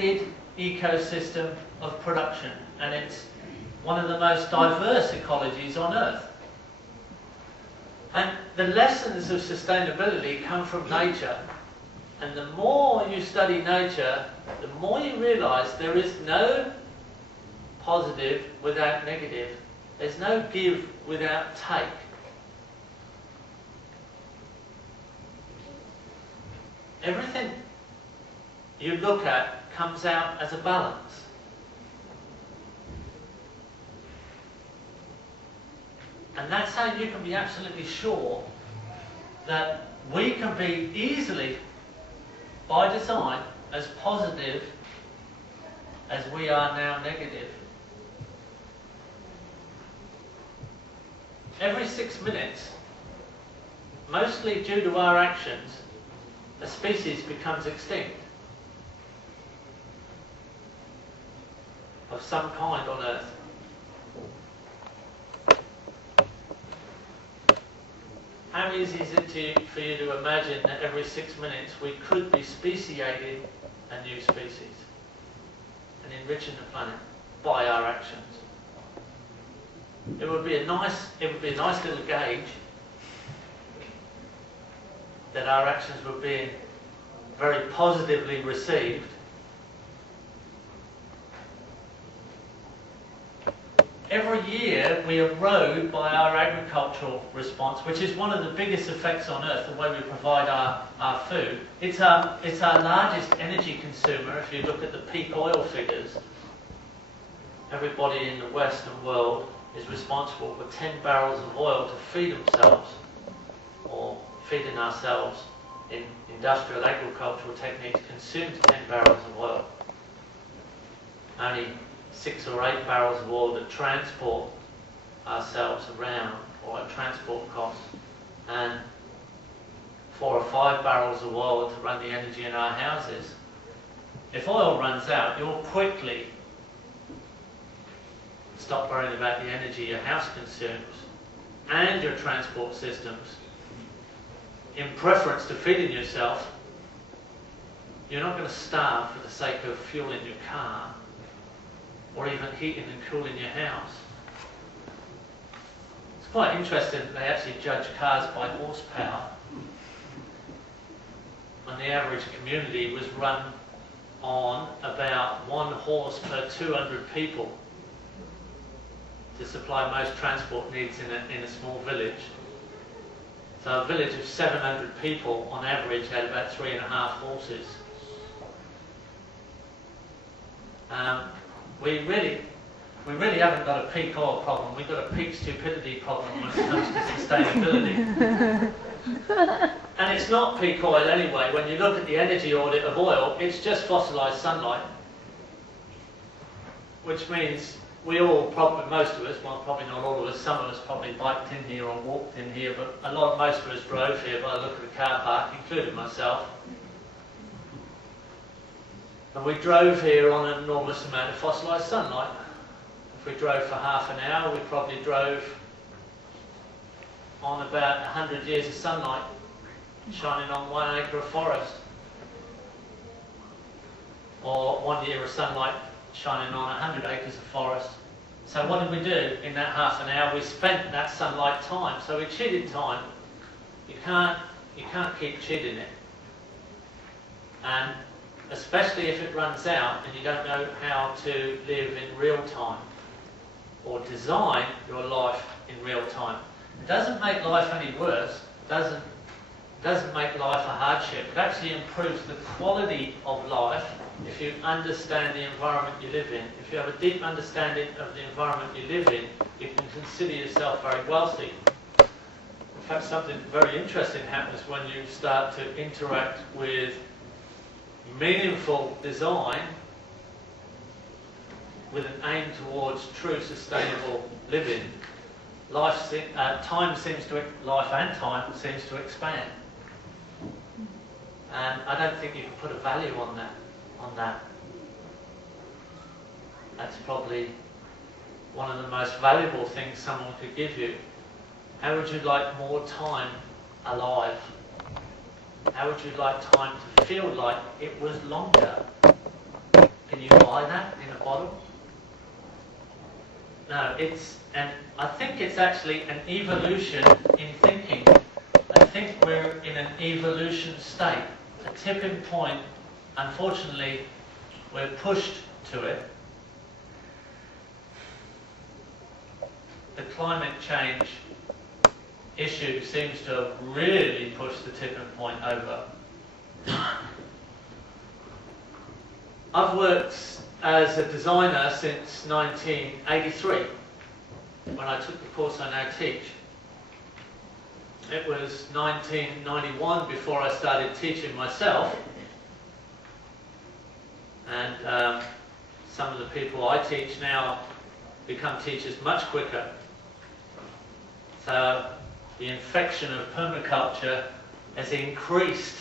integrated ecosystem of production, and it's one of the most diverse ecologies on Earth. And the lessons of sustainability come from nature, and the more you study nature, the more you realise there is no positive without negative. There's no give without take. Everything you look at comes out as a balance. And that's how you can be absolutely sure that we can be easily, by design, as positive as we are now negative. Every 6 minutes, mostly due to our actions, a species becomes extinct of some kind on Earth. How easy is it for you to imagine that every 6 minutes we could be speciating a new species and enriching the planet by our actions? It would be a nice little gauge that our actions were being very positively received. Every year we erode by our agricultural response, which is one of the biggest effects on Earth, the way we provide our food. It's our largest energy consumer. If you look at the peak oil figures, everybody in the Western world is responsible for 10 barrels of oil to feed themselves, or feeding ourselves in industrial agricultural techniques consumes 10 barrels of oil. Only 6 or 8 barrels of oil to transport ourselves around, or at transport costs, and 4 or 5 barrels of oil to run the energy in our houses. If oil runs out, you'll quickly stop worrying about the energy your house consumes and your transport systems. In preference to feeding yourself, you're not going to starve for the sake of fueling your car or even heating and cooling your house. It's quite interesting that they actually judge cars by horsepower. And the average community was run on about 1 horse per 200 people to supply most transport needs in a small village. So a village of 700 people on average had about 3.5 horses. We really haven't got a peak oil problem, we've got a peak stupidity problem when it comes to sustainability. And it's not peak oil anyway. When you look at the energy audit of oil, it's just fossilised sunlight. Which means we all, probably most of us, well probably not all of us, some of us probably biked in here or walked in here, but most of us drove here by the look of the car park, including myself. And we drove here on an enormous amount of fossilised sunlight. If we drove for half an hour, we probably drove on about 100 years of sunlight shining on 1 acre of forest. Or 1 year of sunlight shining on 100 acres of forest. So what did we do in that half an hour? We spent that sunlight time. So we cheated time. You can't keep cheating it. And especially if it runs out and you don't know how to live in real time or design your life in real time. It doesn't make life any worse, doesn't make life a hardship. It actually improves the quality of life if you understand the environment you live in. If you have a deep understanding of the environment you live in, you can consider yourself very wealthy. In fact, something very interesting happens when you start to interact with meaningful design with an aim towards true sustainable living. Life and time seems to expand. And I don't think you can put a value on that. That's probably one of the most valuable things someone could give you. How would you like more time alive? How would you like time to feel like it was longer? can you buy that in a bottle? No, I think it's actually an evolution in thinking. I think we're in an evolution state, a tipping point. Unfortunately, we're pushed to it. The climate change issue seems to have really pushed the tipping point over. I've worked as a designer since 1983, when I took the course I now teach. It was 1991 before I started teaching myself, and some of the people I teach now become teachers much quicker. So the infection of permaculture has increased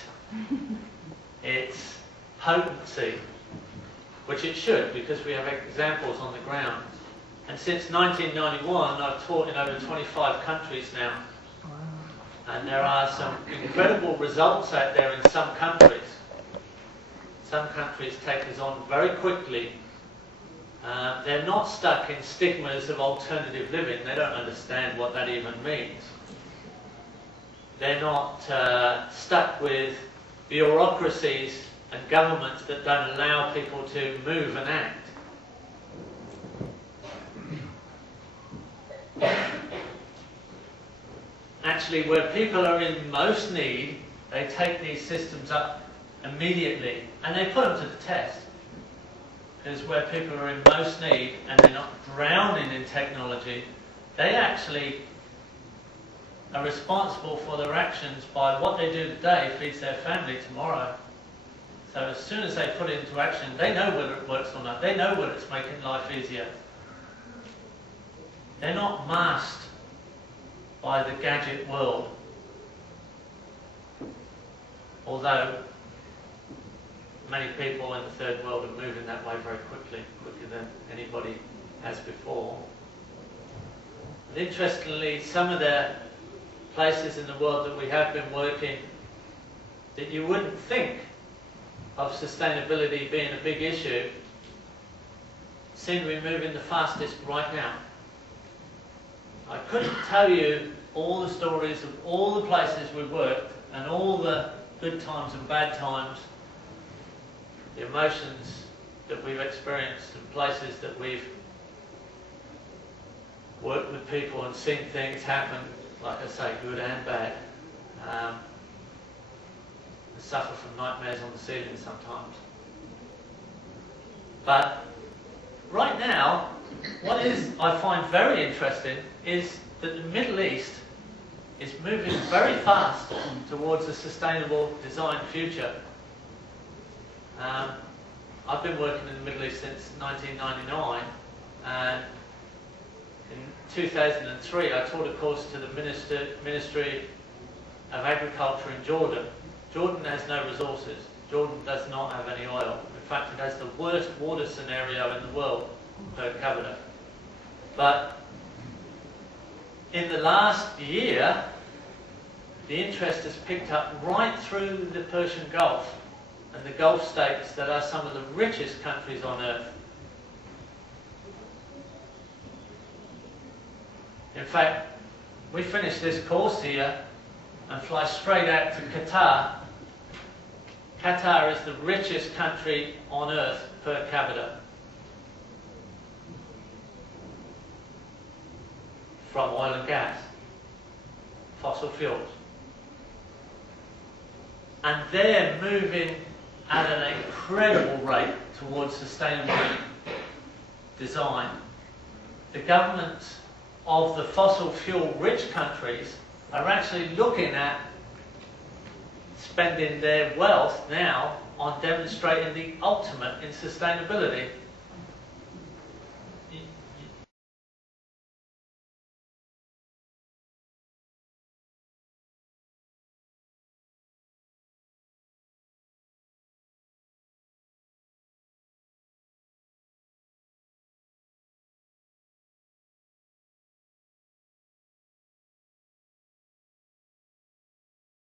its potency, which it should, because we have examples on the ground. And since 1991, I've taught in over 25 countries now. And there are some incredible results out there in some countries. Some countries take us on very quickly. They're not stuck in stigmas of alternative living. They don't understand what that even means. They're not stuck with bureaucracies and governments that don't allow people to move and act. Actually, where people are in most need, they take these systems up immediately and they put them to the test. Because where people are in most need and they're not drowning in technology, they actually are responsible for their actions by what they do today feeds their family tomorrow. So as soon as they put it into action, they know whether it works or not. They know whether it's making life easier. They're not masked by the gadget world. Although many people in the third world are moving that way very quickly, quicker than anybody has before. And interestingly, some of the places in the world that we have been working that you wouldn't think of sustainability being a big issue seem to be moving the fastest right now. I couldn't tell you all the stories of all the places we've worked and all the good times and bad times, the emotions that we've experienced and places that we've worked with people and seen things happen, like I say, good and bad. Suffer from nightmares on the ceiling sometimes. But right now, what I find very interesting is that the Middle East is moving very fast towards a sustainable design future. I've been working in the Middle East since 1999, and in 2003 I taught a course to the Ministry of Agriculture in Jordan. Jordan has no resources. Jordan does not have any oil. In fact, it has the worst water scenario in the world per capita. But in the last year, the interest has picked up right through the Persian Gulf and the Gulf states that are some of the richest countries on earth. In fact, we finish this course here and fly straight out to Qatar. Qatar is the richest country on earth per capita. From oil and gas, fossil fuels. And they're moving at an incredible rate towards sustainable design. The governments of the fossil fuel rich countries are actually looking at spending their wealth now on demonstrating the ultimate in sustainability.